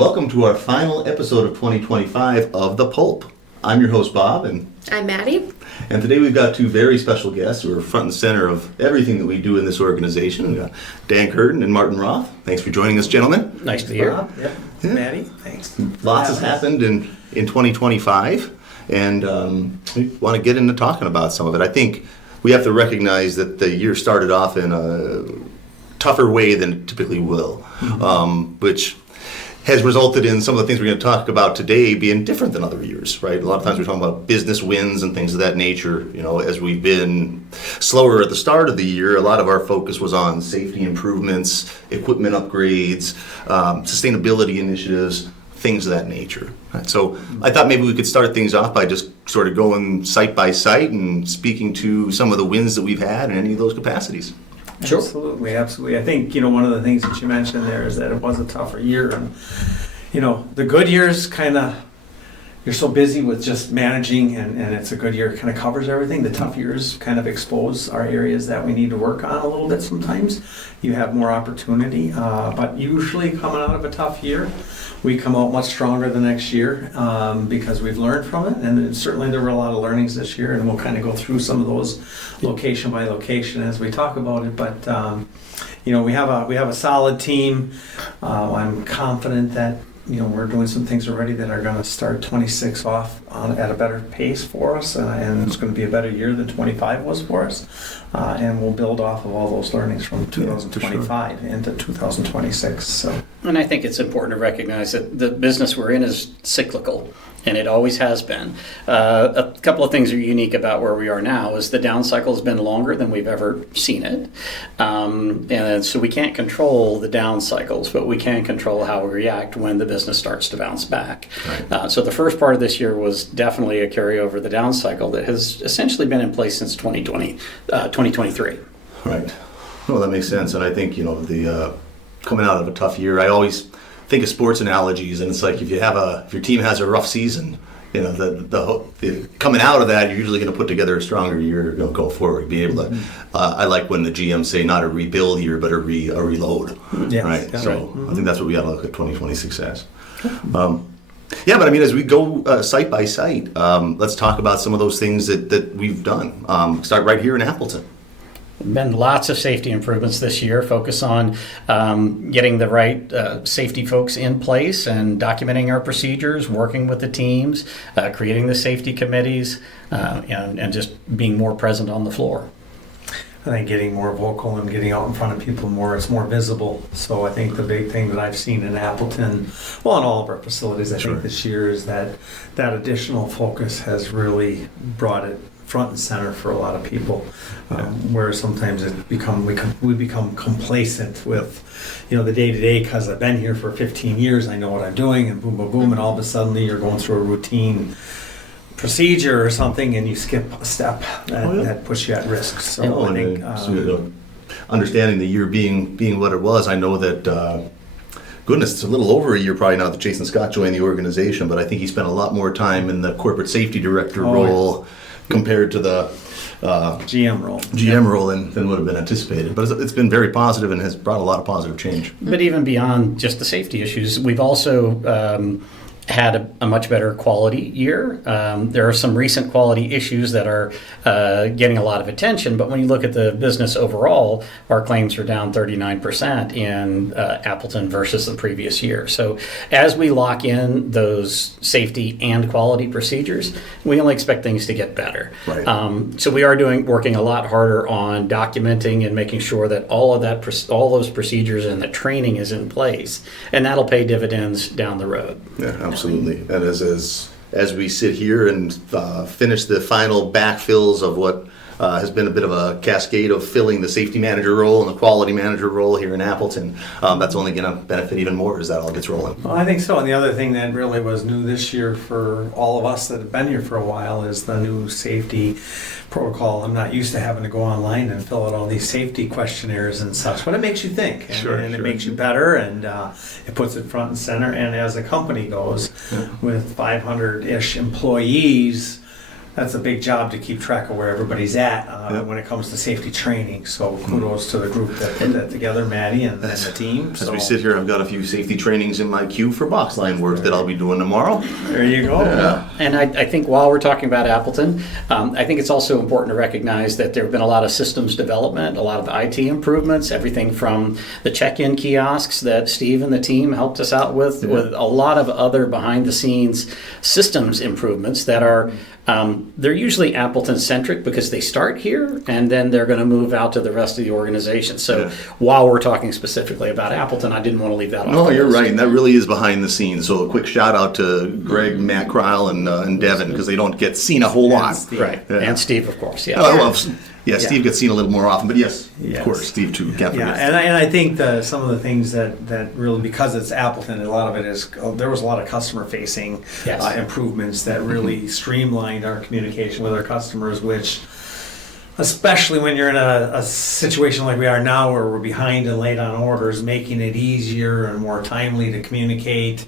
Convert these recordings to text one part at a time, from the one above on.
welcome to our final episode of 2025 of The Pulp. I'm your host, Bob, and I'm Maddie. And today we've got two very special guests who are front and center of everything that we do in this organization. We've got Dan Curtin and Martin Roth. Thanks for joining us, gentlemen. Nice to be here. Yep. Yeah. Maddie, thanks. Lots has happened in 2025, and we want to get into talking about some of it. I think we have to recognize that the year started off in a tougher way than it typically will, which has resulted in some of the things we're going to talk about today being different than other years, right? A lot of times we're talking about business wins and things of that nature. You know, as we've been slower at the start of the year, a lot of our focus was on safety improvements, equipment upgrades, sustainability initiatives, things of that nature. Right? So I thought maybe we could start things off by just sort of going site by site and speaking to some of the wins that we've had in any of those capacities. Sure. Absolutely. I think, one of the things that you mentioned there is that it was a tougher year. And, the good years kind of, you're so busy with just managing and it's a good year, it kind of covers everything. The tough years kind of expose our areas that we need to work on a little bit sometimes. You have more opportunity, but usually coming out of a tough year, we come out much stronger the next year because we've learned from it. And certainly there were a lot of learnings this year, and we'll kind of go through some of those location by location as we talk about it. But we have a solid team. I'm confident that we're doing some things already that are going to start 26 off at a better pace for us, and it's going to be a better year than 25 was for us. And we'll build off of all those learnings from 2025 into 2026. So. And I think it's important to recognize that the business we're in is cyclical, and it always has been. A couple of things are unique about where we are now is the down cycle has been longer than we've ever seen it. And so we can't control the down cycles, but we can control how we react when the business starts to bounce back. Right. So the first part of this year was definitely a carryover of the down cycle that has essentially been in place since 2023. Right. Well, that makes sense. And I think, the coming out of a tough year, I always think of sports analogies, and it's like if your team has a rough season, the coming out of that, you're usually going to put together a stronger year go forward. Be able to, I like when the GMs say not a rebuild year, but a reload. Yes. Right. So right. I think that's what we got to look at 2026 as. Yeah, but as we go site by site, let's talk about some of those things that we've done. Start right here in Appleton. Been lots of safety improvements this year. Focus on getting the right safety folks in place and documenting our procedures, working with the teams, creating the safety committees, and just being more present on the floor. I think getting more vocal and getting out in front of people more, it's more visible. So I think the big thing that I've seen in Appleton, well, in all of our facilities, I think this year is that additional focus has really brought it front and center for a lot of people, where sometimes we become complacent with, the day-to-day because I've been here for 15 years, I know what I'm doing, and boom, boom, boom, and all of a sudden you're going through a routine procedure or something and you skip a step that puts you at risk. So I think understanding the year being what it was, I know that goodness, it's a little over a year probably now that Jason Scott joined the organization, but I think he spent a lot more time in the corporate safety director role compared to the GM role than would have been anticipated. But it's been very positive and has brought a lot of positive change. But even beyond just the safety issues, we've also had a much better quality year. There are some recent quality issues that are getting a lot of attention, but when you look at the business overall, our claims are down 39% in Appleton versus the previous year. So as we lock in those safety and quality procedures, we only expect things to get better. Right. So we are working a lot harder on documenting and making sure that all those procedures and the training is in place, and that'll pay dividends down the road. Yeah, absolutely. And as we sit here and finish the final backfills of what has been a bit of a cascade of filling the safety manager role and the quality manager role here in Appleton, that's only going to benefit even more as that all gets rolling. Well, I think so. And the other thing that really was new this year for all of us that have been here for a while is the new safety protocol. I'm not used to having to go online and fill out all these safety questionnaires and such, but it makes you think, and it makes you better, and it puts it front and center. And as a company goes, with 500-ish employees, that's a big job to keep track of where everybody's at Yep. when it comes to safety training. So kudos to the group that put that together, Maddie and the team. As So we sit here, I've got a few safety trainings in my queue for box line work that I'll be doing tomorrow. there you go. Yeah. And I think while we're talking about Appleton, I think it's also important to recognize that there have been a lot of systems development, a lot of IT improvements, everything from the check-in kiosks that Steve and the team helped us out with a lot of other behind-the-scenes systems improvements that are they're usually Appleton-centric because they start here and then they're going to move out to the rest of the organization. So while we're talking specifically about Appleton, I didn't want to leave that off. No, the you're list. right, and that really is behind the scenes. So a quick shout out to Greg, Matt Cryle, and Devin, because they don't get seen a whole lot. Steve. Right. Yeah. And Steve, of course. Yeah. Oh, well, yeah, Steve gets seen a little more often, but yes, Yes. of course, Steve too. Can't Yeah, forget. and I think some of the things that really, because it's Appleton, a lot of it is, there was a lot of customer facing Yes. improvements that really streamlined our communication with our customers, which, especially when you're in a situation like we are now where we're behind and late on orders, making it easier and more timely to communicate.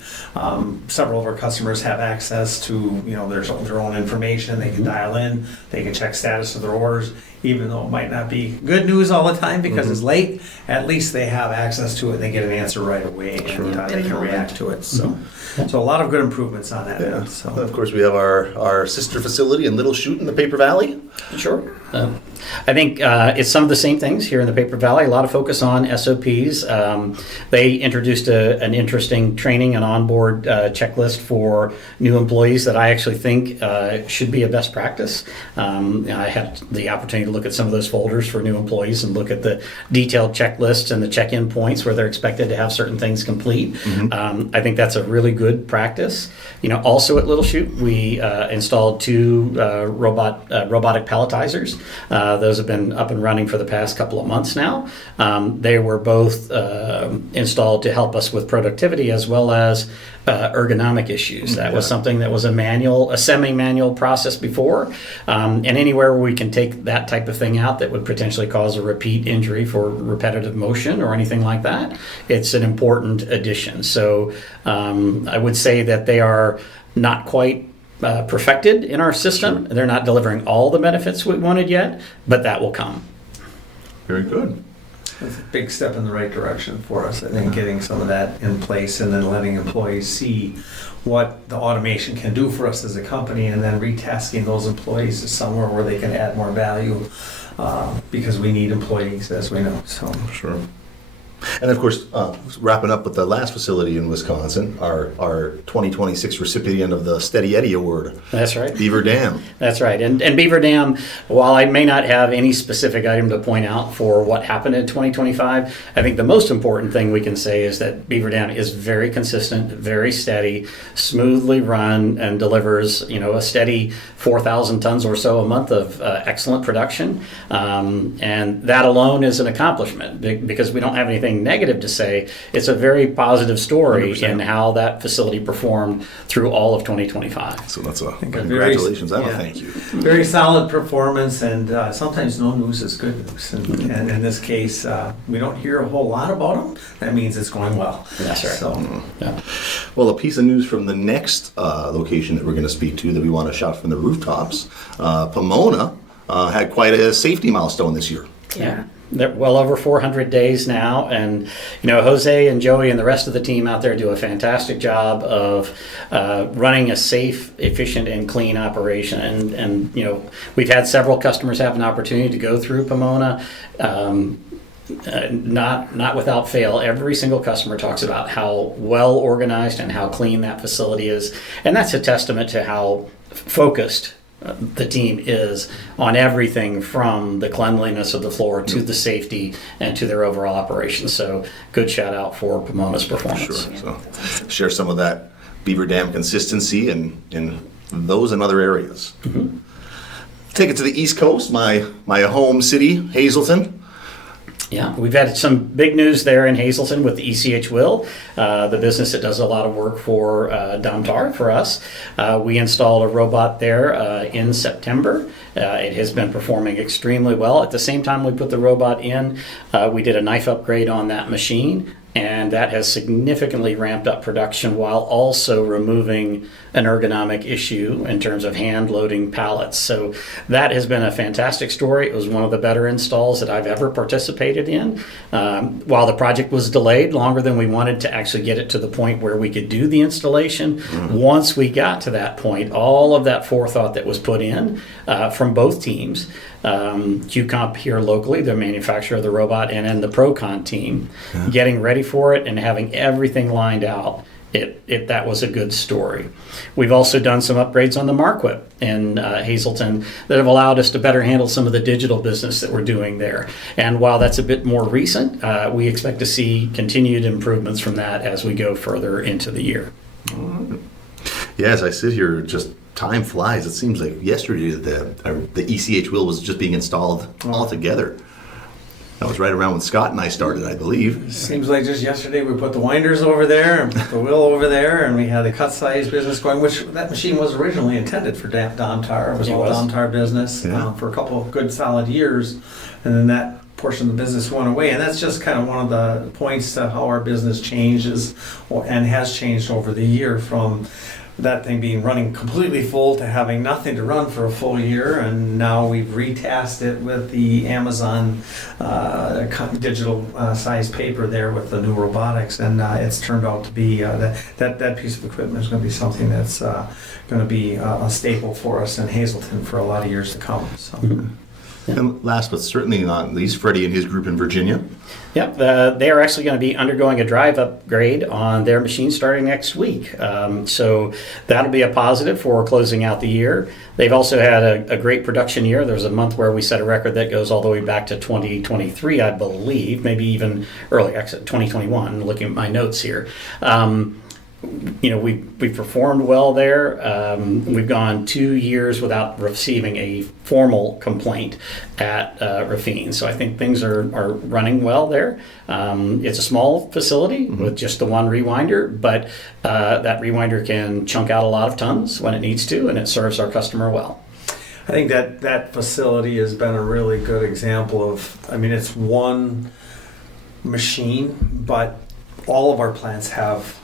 Several of our customers have access to, their own information. They can dial in, they can check status of their orders, even though it might not be good news all the time because it's late. At least they have access to it and they get an answer right away and they can react to it. So a lot of good improvements on that end. So. Of course, we have our sister facility in Little Chute in the Paper Valley. Sure. I think it's some of the same things here in the Paper Valley. A lot of focus on SOPs. They introduced an interesting training and onboard checklist for new employees that I actually think should be a best practice. I had the opportunity to look at some of those folders for new employees and look at the detailed checklists and the check-in points where they're expected to have certain things complete. I think that's a really good practice. Also at Little Chute, we installed 2 robotic palletizers. Those have been up and running for the past couple of months now. They were both installed to help us with productivity as well as ergonomic issues. That was something that was a semi-manual process before. And anywhere where we can take that type of thing out that would potentially cause a repeat injury for repetitive motion or anything like that, it's an important addition. So I would say that they are not quite perfected in our system. They're not delivering all the benefits we wanted yet, but that will come. Very good. It's a big step in the right direction for us, I think, getting some of that in place and then letting employees see what the automation can do for us as a company and then retasking those employees to somewhere where they can add more value because we need employees, as we know. So. Sure. And of course, wrapping up with the last facility in Wisconsin, our 2026 recipient of the Steady Eddie Award, That's right. Beaver Dam. That's right. And Beaver Dam, while I may not have any specific item to point out for what happened in 2025, I think the most important thing we can say is that Beaver Dam is very consistent, very steady, smoothly run, and delivers, a steady 4,000 tons or so a month of excellent production. And that alone is an accomplishment because we don't have anything negative to say. It's a very positive story 100%. in how that facility performed through all of 2025. So that's a think a congratulations and a yeah. thank you. Very solid performance, and sometimes no news is good news. And in this case, we don't hear a whole lot about them. That means it's going well. That's right. So, Yeah. Well, a piece of news from the next location that we're going to speak to that we want to shout from the rooftops, Pomona had quite a safety milestone this year. Yeah. They're well over 400 days now, and Jose and Joey and the rest of the team out there do a fantastic job of running a safe, efficient, and clean operation. And we've had several customers have an opportunity to go through Pomona. Not without fail, every single customer talks about how well organized and how clean that facility is, and that's a testament to how focused the team is on everything from the cleanliness of the floor to the safety and to their overall operations. So good shout out for Pomona's performance. Sure. So share some of that Beaver Dam consistency in those and other areas. Take it to the East Coast, my home city, Hazleton. Yeah, we've had some big news there in Hazleton with the ECH Will, the business that does a lot of work for Domtar for us. We installed a robot there in September. It has been performing extremely well. At the same time we put the robot in, we did a knife upgrade on that machine. and that has significantly ramped up production while also removing an ergonomic issue in terms of hand loading pallets. So that has been a fantastic story. It was one of the better installs that I've ever participated in. While the project was delayed longer than we wanted to actually get it to the point where we could do the installation, once we got to that point, all of that forethought that was put in from both teams, QComp here locally, the manufacturer of the robot, and then the ProCon team, getting ready for it and having everything lined out. That was a good story. We've also done some upgrades on the Marquip in Hazleton that have allowed us to better handle some of the digital business that we're doing there. And while that's a bit more recent, we expect to see continued improvements from that as we go further into the year. Yeah, as I sit here, just time flies. It seems like yesterday the ECH wheel was just being installed altogether. That was right around when Scott and I started, I believe. Seems like just yesterday we put the winders over there and put the wheel over there, and we had the cut size business going, which that machine was originally intended for Domtar. It was all Domtar business for a couple of good solid years, and then that portion of the business went away. And that's just kind of one of the points to how our business changes and has changed over the year, from that thing being running completely full to having nothing to run for a full year, and now we've retasked it with the Amazon digital size paper there with the new robotics, and it's turned out to be that piece of equipment is going to be something that's going to be a staple for us in Hazleton for a lot of years to come. So. And last but certainly not least, Freddie and his group in Virginia. Yep, they are actually going to be undergoing a drive upgrade on their machine starting next week. So that'll be a positive for closing out the year. They've also had a great production year. There's a month where we set a record that goes all the way back to 2023, I believe, maybe even early, actually 2021, looking at my notes here. We've performed well there. We've gone 2 years without receiving a formal complaint at Raffine. So I think things are running well there. It's a small facility with just the one rewinder, but that rewinder can chunk out a lot of tons when it needs to, and it serves our customer well. I think that facility has been a really good example of, it's one machine, but all of our plants have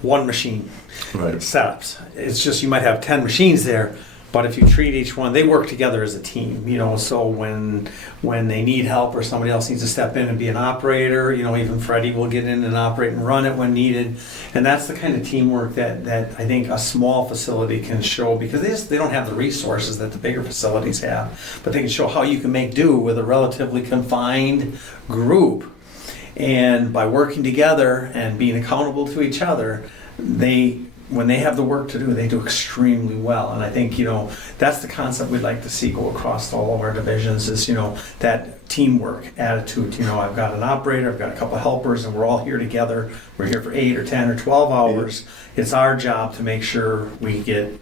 one machine setups. It's just you might have 10 machines there, but if you treat each one, they work together as a team. So when they need help or somebody else needs to step in and be an operator, even Freddie will get in and operate and run it when needed. And that's the kind of teamwork that I think a small facility can show, because they don't have the resources that the bigger facilities have, but they can show how you can make do with a relatively confined group. And by working together and being accountable to each other, when they have the work to do, they do extremely well. And I think, that's the concept we'd like to see go across all of our divisions is, that teamwork attitude. I've got an operator, I've got a couple of helpers, and we're all here together. We're here for 8 or 10 or 12 hours. It's our job to make sure we get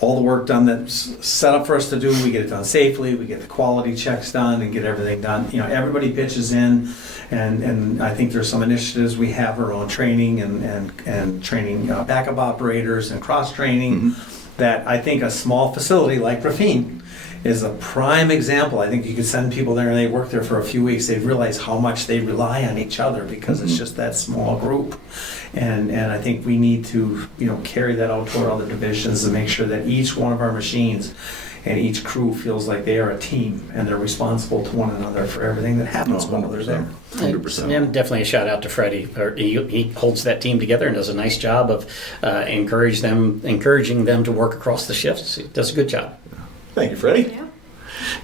all the work done that's set up for us to do. We get it done safely, we get the quality checks done and get everything done. Everybody pitches in, and I think there's some initiatives we have around training and training backup operators and cross-training that I think a small facility like Raffine is a prime example. I think you could send people there and they work there for a few weeks. They realize how much they rely on each other because it's just that small group. And I think we need to carry that out to our other divisions to make sure that each one of our machines and each crew feels like they are a team and they're responsible to one another for everything that happens while they're there. 100%. And definitely a shout out to Freddie. He holds that team together and does a nice job of encouraging them to work across the shifts. He does a good job. Thank you, Freddie.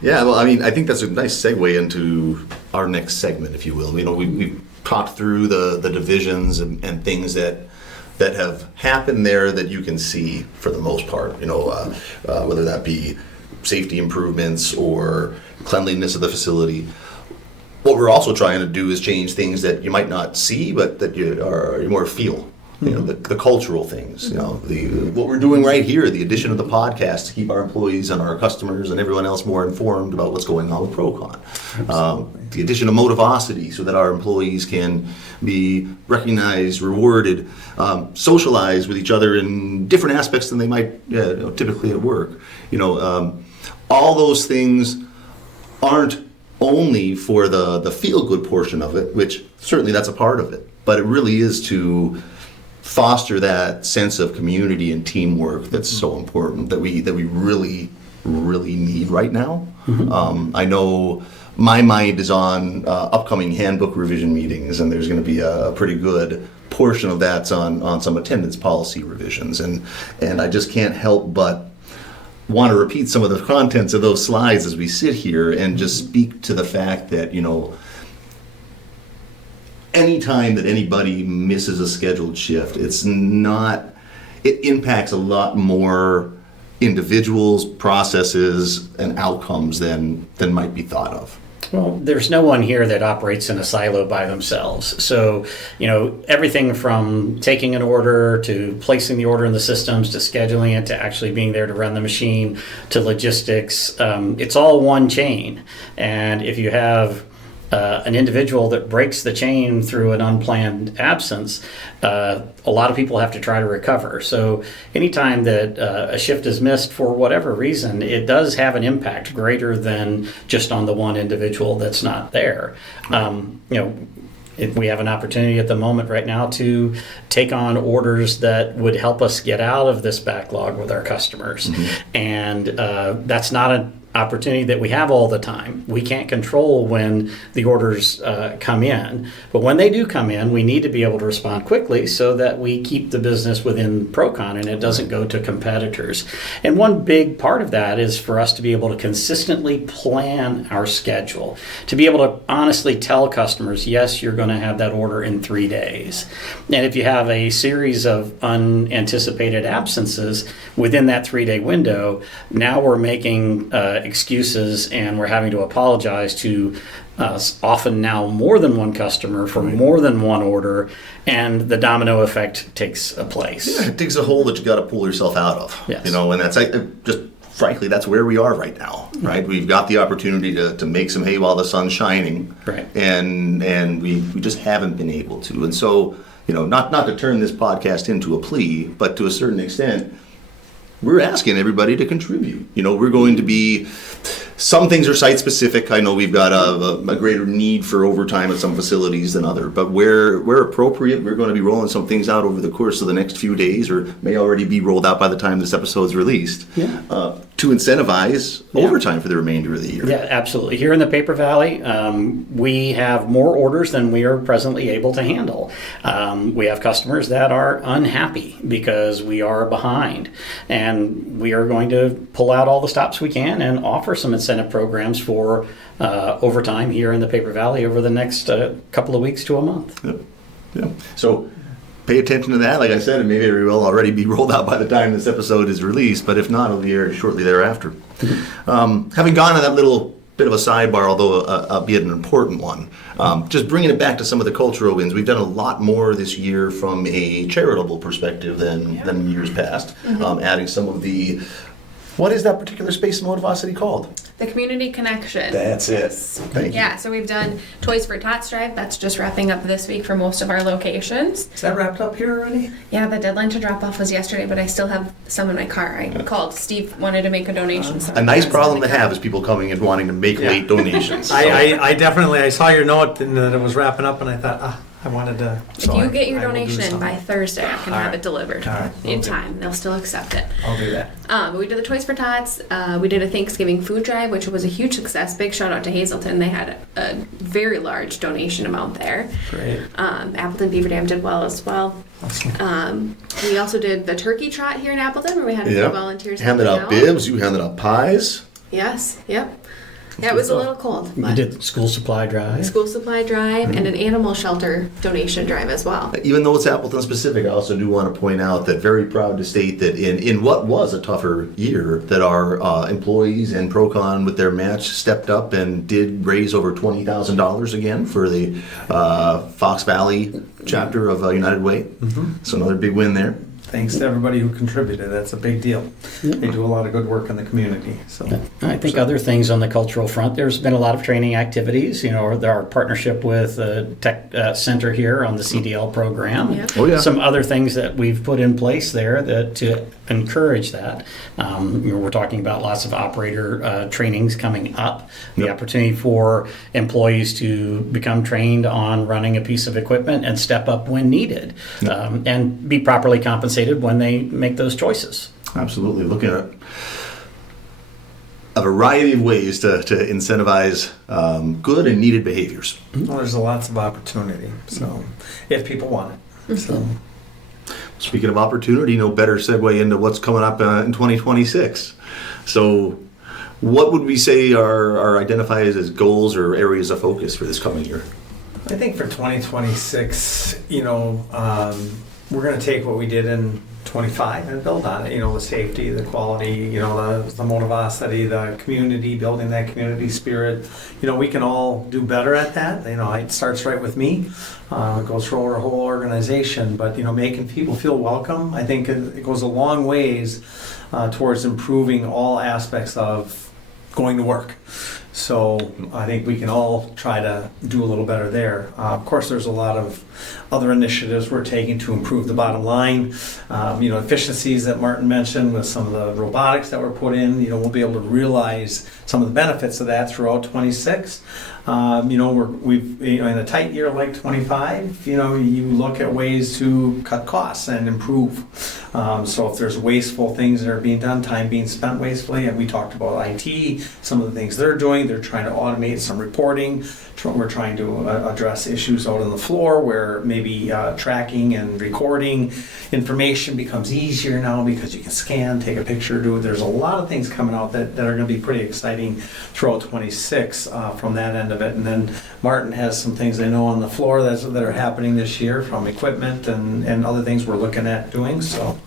Yeah, well, I think that's a nice segue into our next segment, if you will. We've talked through the divisions and things that have happened there that you can see for the most part, whether that be safety improvements or cleanliness of the facility. What we're also trying to do is change things that you might not see, but that you more feel. The cultural things, what we're doing right here, the addition of the podcast to keep our employees and our customers and everyone else more informed about what's going on with ProCon. The addition of Motivosity so that our employees can be recognized, rewarded, socialize with each other in different aspects than they might typically at work. All those things aren't only for the feel-good portion of it, which certainly that's a part of it, but it really is to foster that sense of community and teamwork that's so important that we really need right now. I know my mind is on upcoming handbook revision meetings, and there's going to be a pretty good portion of that's on some attendance policy revisions, and I just can't help but want to repeat some of the contents of those slides as we sit here and just speak to the fact that, anytime that anybody misses a scheduled shift, it impacts a lot more individuals, processes, and outcomes than might be thought of. Well, there's no one here that operates in a silo by themselves. So, everything from taking an order to placing the order in the systems to scheduling it to actually being there to run the machine to logistics, it's all one chain. And if you have an individual that breaks the chain through an unplanned absence, a lot of people have to try to recover. So anytime that a shift is missed for whatever reason, it does have an impact greater than just on the one individual that's not there. We have an opportunity at the moment right now to take on orders that would help us get out of this backlog with our customers. And that's not an opportunity that we have all the time. We can't control when the orders come in, but when they do come in, we need to be able to respond quickly so that we keep the business within ProCon and it doesn't go to competitors. And one big part of that is for us to be able to consistently plan our schedule, to be able to honestly tell customers, yes, you're going to have that order in 3 days. And if you have a series of unanticipated absences within that 3-day window, now we're making excuses and we're having to apologize to often now more than one customer for more than one order, and the domino effect takes place. Yeah, it digs a hole that you got to pull yourself out of. Yes. And that's just frankly, that's where we are right now, right? We've got the opportunity to make some hay while the sun's shining, right? And we just haven't been able to. And so, not to turn this podcast into a plea, but to a certain extent, we're asking everybody to contribute. We're going to be, some things are site specific. I know we've got a greater need for overtime at some facilities than other, but where appropriate, we're going to be rolling some things out over the course of the next few days, or may already be rolled out by the time this episode is released, to incentivize overtime for the remainder of the year. Yeah, absolutely. Here in the Paper Valley, we have more orders than we are presently able to handle. We have customers that are unhappy because we are behind, and we are going to pull out all the stops we can and offer some incentive programs for overtime here in the Paper Valley over the next couple of weeks to a month. Yeah. So pay attention to that. Like I said, it may very well already be rolled out by the time this episode is released, but if not, it'll be aired shortly thereafter. Having gone on that little bit of a sidebar, although albeit an important one, just bringing it back to some of the cultural wins. We've done a lot more this year from a charitable perspective than years past, adding some of the, what is that particular space in Motivacity called? The Community Connection. That's it. Thank you. Yeah, so we've done Toys for Tots Drive. That's just wrapping up this week for most of our locations. Is that wrapped up here already? Yeah, the deadline to drop off was yesterday, but I still have some in my car. I called. Steve wanted to make a donation. So A nice problem to have is people coming and wanting to make late donations. So. I definitely, I saw your note and that it was wrapping up, and I thought, I wanted to. If you get your donation in by Thursday, I can have it delivered in time. They'll still accept it. I'll do that. We did the Toys for Tots. We did a Thanksgiving food drive, which was a huge success. Big shout out to Hazelton. They had a very large donation amount there. Great. Appleton Beaver Dam did well as well. Awesome. We also did the turkey trot here in Appleton, where we had a few volunteers handed out bibs. You handed out pies. Yes. Yep. Yeah, it was a little cold. We did school supply drive. School supply drive and an animal shelter donation drive as well. Even though it's Appleton specific, I also do want to point out that very proud to state that in what was a tougher year, that our employees and ProCon with their match stepped up and did raise over $20,000 again for the Fox Valley chapter of United Way. So another big win there. thanks to everybody who contributed. That's a big deal. They do a lot of good work in the community. So I think other things on the cultural front, there's been a lot of training activities, our partnership with Tech Center here on the CDL program. Yeah. Oh, yeah. Some other things that we've put in place there that to encourage that. We're talking about lots of operator trainings coming up, the opportunity for employees to become trained on running a piece of equipment and step up when needed, and be properly compensated when they make those choices. Absolutely. Looking at a variety of ways to incentivize good and needed behaviors. well, there's lots of opportunity. So if people want it. So Speaking of opportunity, no better segue into what's coming up in 2026. So what would we say are identified as goals or areas of focus for this coming year? I think for 2026, we're going to take what we did in 25 and build on it. The safety, the quality, the motivosity, the community, building that community spirit. We can all do better at that. It starts right with me. It goes through our whole organization. But, making people feel welcome, I think it goes a long ways towards improving all aspects of going to work. So I think we can all try to do a little better there. Of course, there's a lot of other initiatives we're taking to improve the bottom line. Efficiencies that Martin mentioned with some of the robotics that were put in. We'll be able to realize some of the benefits of that throughout 26. We've in a tight year like 25. You look at ways to cut costs and improve. So if there's wasteful things that are being done, time being spent wastefully, and we talked about IT, some of the things they're doing. They're trying to automate some reporting. We're trying to address issues out on the floor where maybe tracking and recording information becomes easier now because you can scan, take a picture, do it. There's a lot of things coming out that are going to be pretty exciting throughout 26 from that end of it. And then Martin has some things I know on the floor that are happening this year from equipment and other things we're looking at doing. So.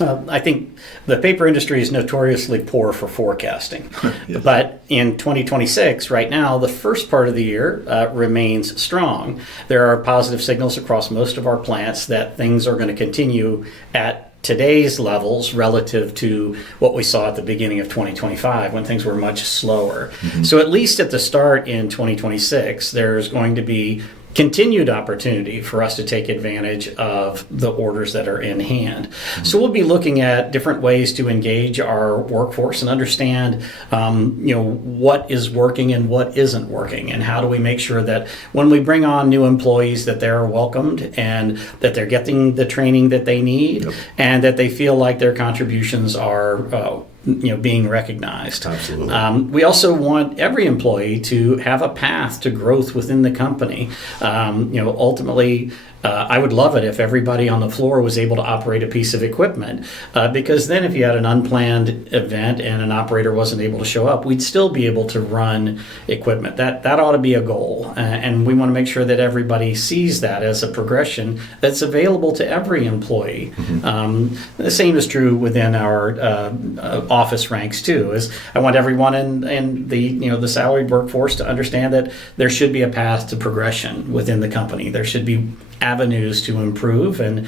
I think the paper industry is notoriously poor for forecasting. Yes. But in 2026, right now, the first part of the year remains strong. There are positive signals across most of our plants that things are going to continue at today's levels relative to what we saw at the beginning of 2025 when things were much slower. So at least at the start in 2026, there's going to be continued opportunity for us to take advantage of the orders that are in hand. So we'll be looking at different ways to engage our workforce and understand, what is working and what isn't working, and how do we make sure that when we bring on new employees that they're welcomed and that they're getting the training that they need, and that they feel like their contributions are being recognized. Absolutely. We also want every employee to have a path to growth within the company. Ultimately, I would love it if everybody on the floor was able to operate a piece of equipment, because then if you had an unplanned event and an operator wasn't able to show up, we'd still be able to run equipment. That ought to be a goal, and we want to make sure that everybody sees that as a progression that's available to every employee. The same is true within our office ranks too. Is I want everyone in the salaried workforce to understand that there should be a path to progression within the company. There should be avenues to improve and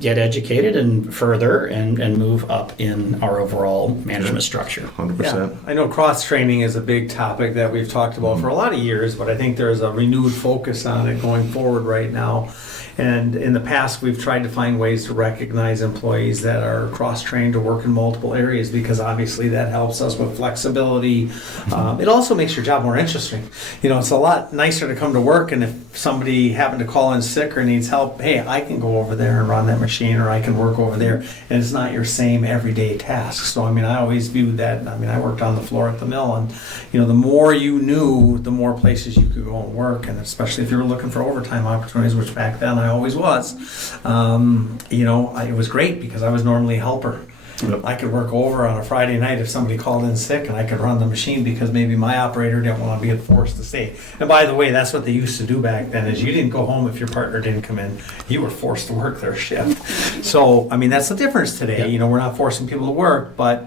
get educated and further and move up in our overall management structure. 100%. Yeah, I know cross-training is a big topic that we've talked about for a lot of years, but I think there's a renewed focus on it going forward right now. And in the past, we've tried to find ways to recognize employees that are cross-trained to work in multiple areas, because obviously that helps us with flexibility. It also makes your job more interesting. It's a lot nicer to come to work, and if somebody happened to call in sick or needs help, hey, I can go over there and run that machine, or I can work over there, and it's not your same everyday task. So, I always viewed that. I worked on the floor at the mill, and, the more you knew, the more places you could go and work, and especially if you were looking for overtime opportunities, which back then I always was. It was great because I was normally a helper. Yep. I could work over on a Friday night if somebody called in sick, and I could run the machine because maybe my operator didn't want to be forced to stay. And by the way, that's what they used to do back then, is you didn't go home if your partner didn't come in. You were forced to work their shift. So, that's the difference today. We're not forcing people to work, but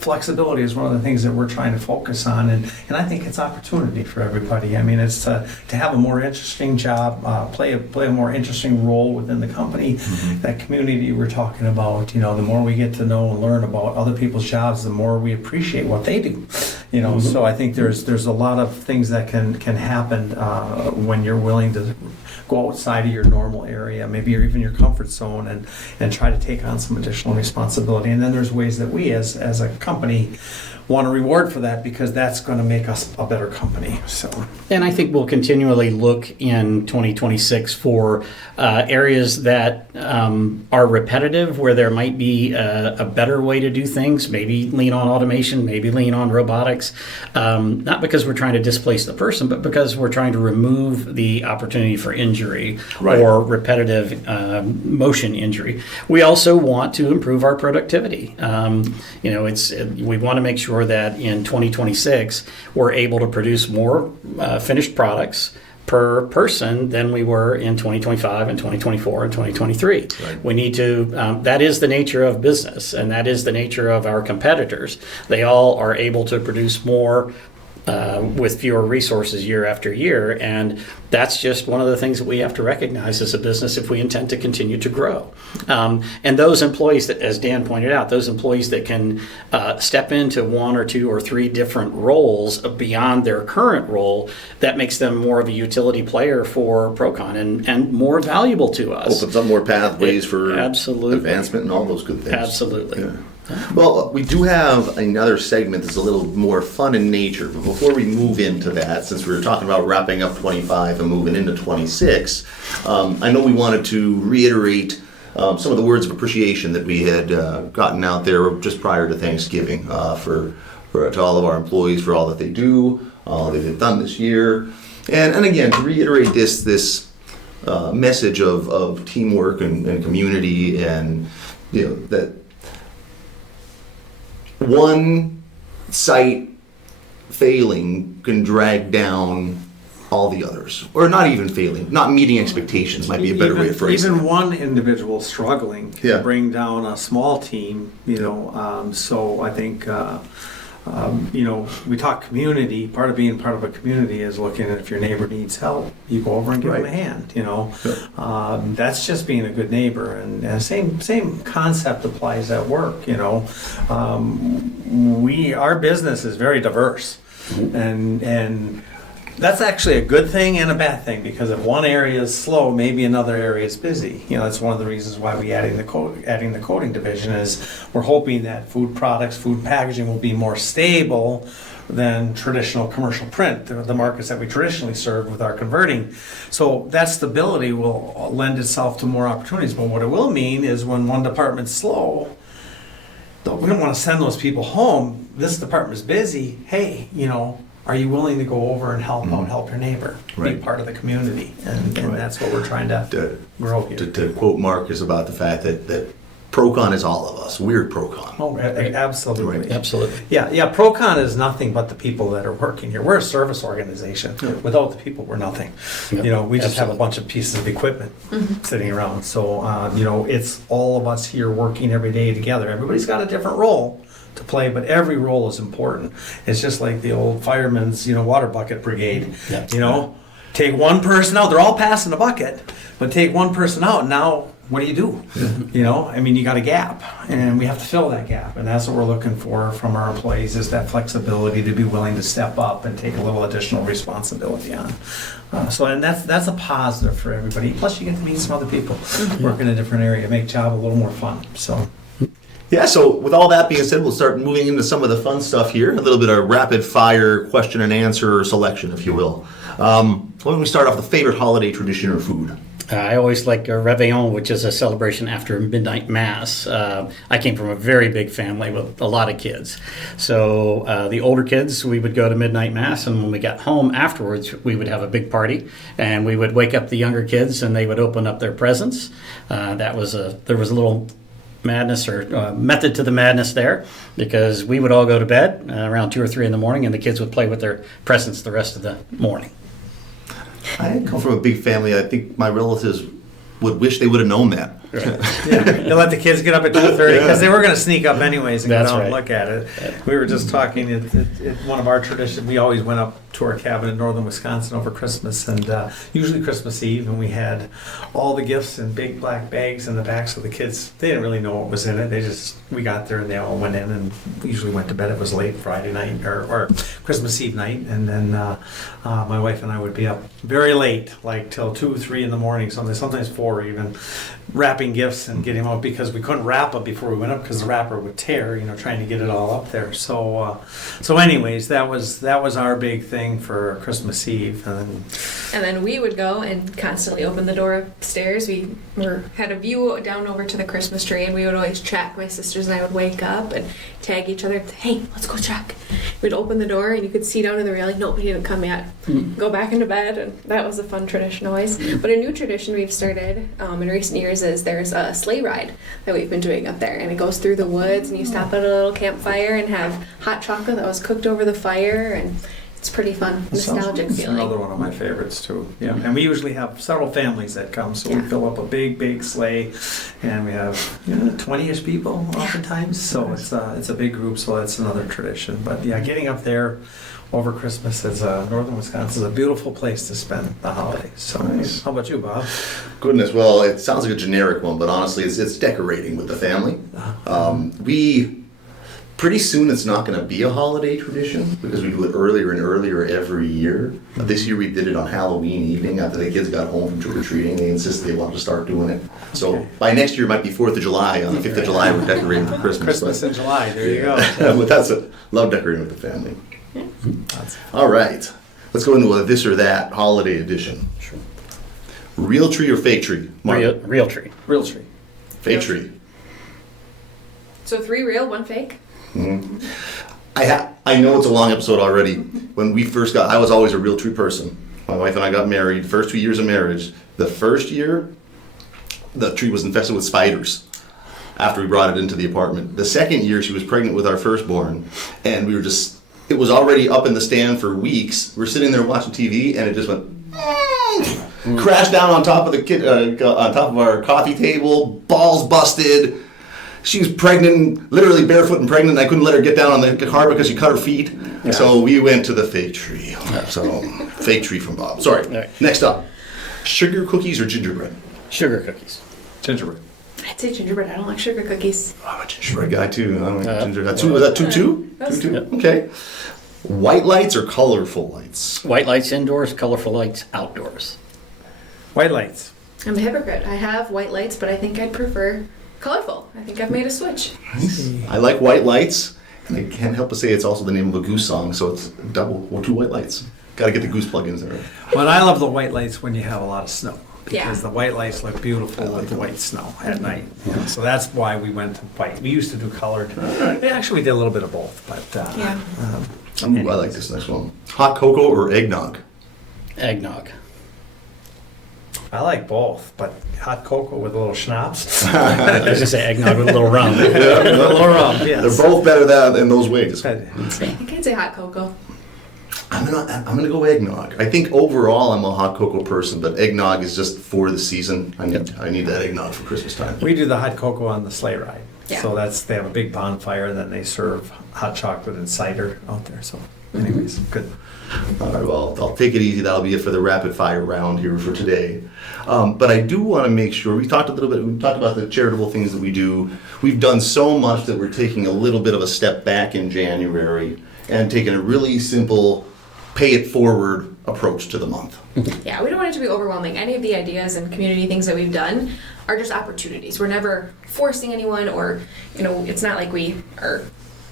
flexibility is one of the things that we're trying to focus on, and I think it's opportunity for everybody. I mean, it's to have a more interesting job, play a more interesting role within the company. That community we're talking about, you know, the more we get to know and learn about other people's jobs, the more we appreciate what they do. You know, so I think there's a lot of things that can happen when you're willing to go outside of your normal area, maybe even your comfort zone, and try to take on some additional responsibility. And then there's ways that we as a company want to reward for that, because that's going to make us a better company. So, And I think we'll continually look in 2026 for areas that are repetitive, where there might be a better way to do things, maybe lean on automation, maybe lean on robotics, not because we're trying to displace the person, but because we're trying to remove the opportunity for injury or repetitive motion injury. We also want to improve our productivity. You know, we want to make sure that in 2026 we're able to produce more finished products per person than we were in 2025 and 2024 and 2023. We need to, that is the nature of business, and that is the nature of our competitors. They all are able to produce more with fewer resources year after year, and that's just one of the things that we have to recognize as a business if we intend to continue to grow. And those employees that, as Dan pointed out, those employees that can step into one or two or three different roles beyond their current role, that makes them more of a utility player for ProCon and more valuable to us. Opens up more pathways for Absolutely. advancement and all those good things. Absolutely. Yeah. Well, we do have another segment that's a little more fun in nature, but before we move into that, since we were talking about wrapping up 25 and moving into 26, I know we wanted to reiterate some of the words of appreciation that we had gotten out there just prior to Thanksgiving to all of our employees for all that they do, all that they've done this year, and again to reiterate this message of teamwork and community, and you know that one site failing can drag down all the others, or not even failing, not meeting expectations might be a better way of phrasing even it. one individual struggling can bring down a small team, you know. So I think you know, we talk community. Part of being part of a community is looking at if your neighbor needs help, you go over and give them a hand, you know. That's just being a good neighbor, and same concept applies at work, you know. Our business is very diverse, and that's actually a good thing and a bad thing, because if one area is slow, maybe another area is busy. You know, that's one of the reasons why we adding the coating division is we're hoping that food products, food packaging will be more stable than traditional commercial print, the markets that we traditionally served with our converting. So that stability will lend itself to more opportunities. But what it will mean is when one department's slow, we don't want to send those people home. This department's busy. Hey, you know, are you willing to go over and help out, help your neighbor, be part of the community? And that's what we're trying to grow here. To quote Mark, is about the fact that ProCon is all of us. We're ProCon. Oh, absolutely. Right. Absolutely. Yeah, ProCon is nothing but the people that are working here. We're a service organization. Without the people, we're nothing. Yep. You know, we just have a bunch of pieces of equipment sitting around. So, you know, it's all of us here working every day together. Everybody's got a different role to play, but every role is important. It's just like the old fireman's, you know, water bucket brigade. Yep. You know, take one person out. They're all passing the bucket, but take one person out. Now, what do you do? You know, I mean, you got a gap, and we have to fill that gap, and that's what we're looking for from our employees, is that flexibility to be willing to step up and take a little additional responsibility on. And that's a positive for everybody. Plus, you get to meet some other people, work in a different area, make job a little more fun. So. Yeah, so with all that being said, we'll start moving into some of the fun stuff here. A little bit of rapid fire question and answer selection, if you will. Why don't we start off with a favorite holiday tradition or food? I always like a réveillon, which is a celebration after midnight mass. I came from a very big family with a lot of kids. So the older kids, we would go to midnight mass, and when we got home afterwards, we would have a big party, and we would wake up the younger kids, and they would open up their presents. There was a little madness or method to the madness there, because we would all go to bed around 2 or 3 in the morning, and the kids would play with their presents the rest of the morning. I come from a big family. I think my relatives would wish they would have known that. Yeah, they let the kids get up at 2:30 because they were going to sneak up anyways and go That's down and right. look at it. We were just talking, one of our traditions, we always went up to our cabin in northern Wisconsin over Christmas, and usually Christmas Eve, and we had all the gifts in big black bags in the backs of the kids. They didn't really know what was in it. We got there and they all went in, and we usually went to bed. It was late Friday night or Christmas Eve night, and then my wife and I would be up very late, like till 2, 3 in the morning, sometimes 4 even, wrapping gifts and getting them out because we couldn't wrap them before we went up because the wrapper would tear, trying to get it all up there. So anyways, that was our big thing for Christmas Eve. And then we would go and constantly open the door upstairs. We had a view down over to the Christmas tree, and we would always track. My sisters and I would wake up and tag each other. Hey, let's go track. We'd open the door, and you could see down in the railing. Nope, he didn't come yet. Go back into bed, and that was a fun tradition always. But a new tradition we've started in recent years is there's a sleigh ride that we've been doing up there, and it goes through the woods, and you stop at a little campfire and have hot chocolate that was cooked over the fire, and it's pretty fun, nostalgic It's feeling. another one of my favorites too. Yeah, and we usually have several families that come, so we fill up a big sleigh, and we have 20-ish people oftentimes. So it's a big group. So that's another tradition. But yeah, getting up there over Christmas is northern Wisconsin is a beautiful place to spend the holidays. So Nice. How about you, Bob? Goodness, well, it sounds like a generic one, but honestly, it's decorating with the family. Pretty soon it's not going to be a holiday tradition because we do it earlier and earlier every year. This year we did it on Halloween evening after the kids got home from trick-or-treating. They insisted they wanted to start doing it. So by next year it might be 4th of July. On the 5th of July we're decorating for Christmas. Christmas in July. There you go. But that's it. Love decorating with the family. All right. Let's go into a this or that holiday edition. Sure. Real tree or fake tree? Mark? Real tree. Real tree. Fake tree. So 3 real, 1 fake? I know it's a long episode already. When we first I was always a real tree person. My wife and I got married, first 2 years of marriage. The first year, the tree was infested with spiders after we brought it into the apartment. The second year, she was pregnant with our firstborn, and it was already up in the stand for weeks. We're sitting there watching TV, and it just went, crashed down on top of on top of our coffee table, balls busted. She was pregnant, literally barefoot and pregnant. I couldn't let her get down on the car because she cut her feet. Yeah. So we went to the fake tree. So fake tree from Bob. Sorry. Right. Next up, sugar cookies or gingerbread? Sugar cookies. Gingerbread. I'd say gingerbread. I don't like sugar cookies. I'm a gingerbread guy too. I don't like gingerbread. Was that 2-2? That's 2-2? Yep. Okay. White lights or colorful lights? White lights indoors, colorful lights outdoors. White lights. I'm a hypocrite. I have white lights, but I think I'd prefer colorful. I think I've made a switch. I like white lights, and I can't help but say it's also the name of a Goose song, so it's 2 white lights. Got to get the Goose plugins there. Well, I love the white lights when you have a lot of snow. Because Yeah. the white lights look beautiful with the white snow at night. So that's why we went to white. We used to do colored. Actually, we did a little bit of both. But Yeah. Ooh, I like this next one. Hot cocoa or eggnog? Eggnog. I like both, but hot cocoa with a little schnapps. I was going to say eggnog with a little rum. A little rum, yes. They're both better in those ways. I think I'd say hot cocoa. I'm gonna go eggnog. I think overall I'm a hot cocoa person, but eggnog is just for the season. I need that eggnog for Christmas time. We do the hot cocoa on the sleigh ride. Yeah. So they have a big bonfire, and then they serve hot chocolate and cider out there. So anyways, good. All right, well, I'll take it easy. That'll be it for the rapid fire round here for today. But I do want to make sure we talked about the charitable things that we do. We've done so much that we're taking a little bit of a step back in January and taking a really simple pay it forward approach to the month. Yeah, we don't want it to be overwhelming. Any of the ideas and community things that we've done are just opportunities. We're never forcing anyone, or it's not like we are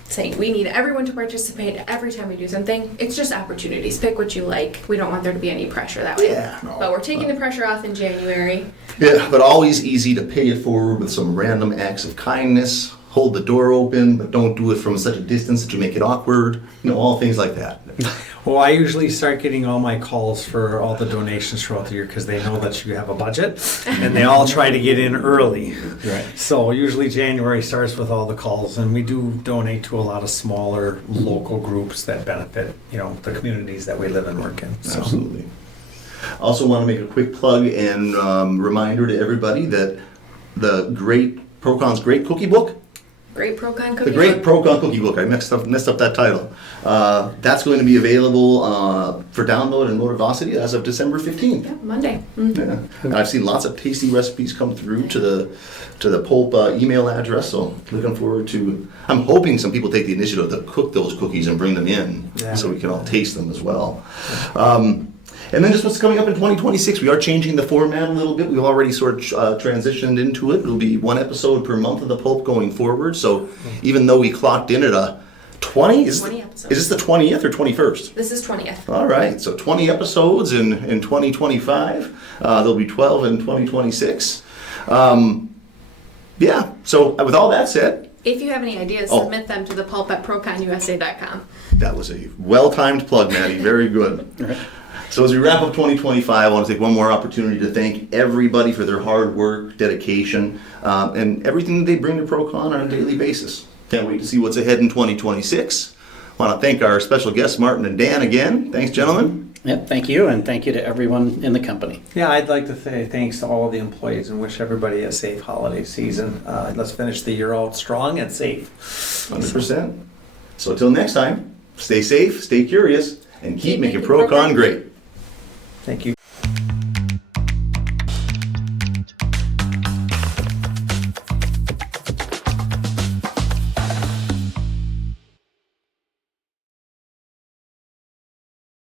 saying we need everyone to participate every time we do something. It's just opportunities. Pick what you like. We don't want there to be any pressure that way. Yeah, no. But we're taking the pressure off in January. Yeah, but always easy to pay it forward with some random acts of kindness. Hold the door open, but don't do it from such a distance that you make it awkward. All things like that. Well, I usually start getting all my calls for all the donations throughout the year because they know that you have a budget, and they all try to get in early. Right. So usually January starts with all the calls, and we do donate to a lot of smaller local groups that benefit, the communities that we live and work in. So. Absolutely. Also want to make a quick plug and reminder to everybody that the ProCon's Great Cookie Book. Great ProCon cookie. The Great book. ProCon Cookie Book. I messed up that title. That's going to be available for download in Motivosity as of December 15th. Yeah, Monday. Mm. Yeah. And I've seen lots of tasty recipes come through to the Pulp email address, so looking forward to. I'm hoping some people take the initiative to cook those cookies and bring them in, Yeah. so we can all taste them as well. And then just what's coming up in 2026, we are changing the format a little bit. We've already sort of transitioned into it. It'll be one episode per month of the Pulp going forward. So even though we clocked in at a 20, is 20 episodes. this the 20th or 21st? This is 20th. All right, so 20 episodes in 2025. There'll be 12 in 2026. Yeah, so with all that said, If you have any ideas, Oh. submit them to the pulp at proconusa.com. that was a well-timed plug, Maddie. Very good. Right. So as we wrap up 2025, I want to take one more opportunity to thank everybody for their hard work, dedication, and everything that they bring to ProCon on a daily basis. Can't wait to see what's ahead in 2026. I want to thank our special guests, Martin and Dan, again. Thanks, gentlemen. Yep, thank you, and thank you to everyone in the company. Yeah, I'd like to say thanks to all the employees and wish everybody a safe holiday season. Let's finish the year out strong and safe. 100%. So until next time, stay safe, stay curious, and keep making ProCon great. Thank you.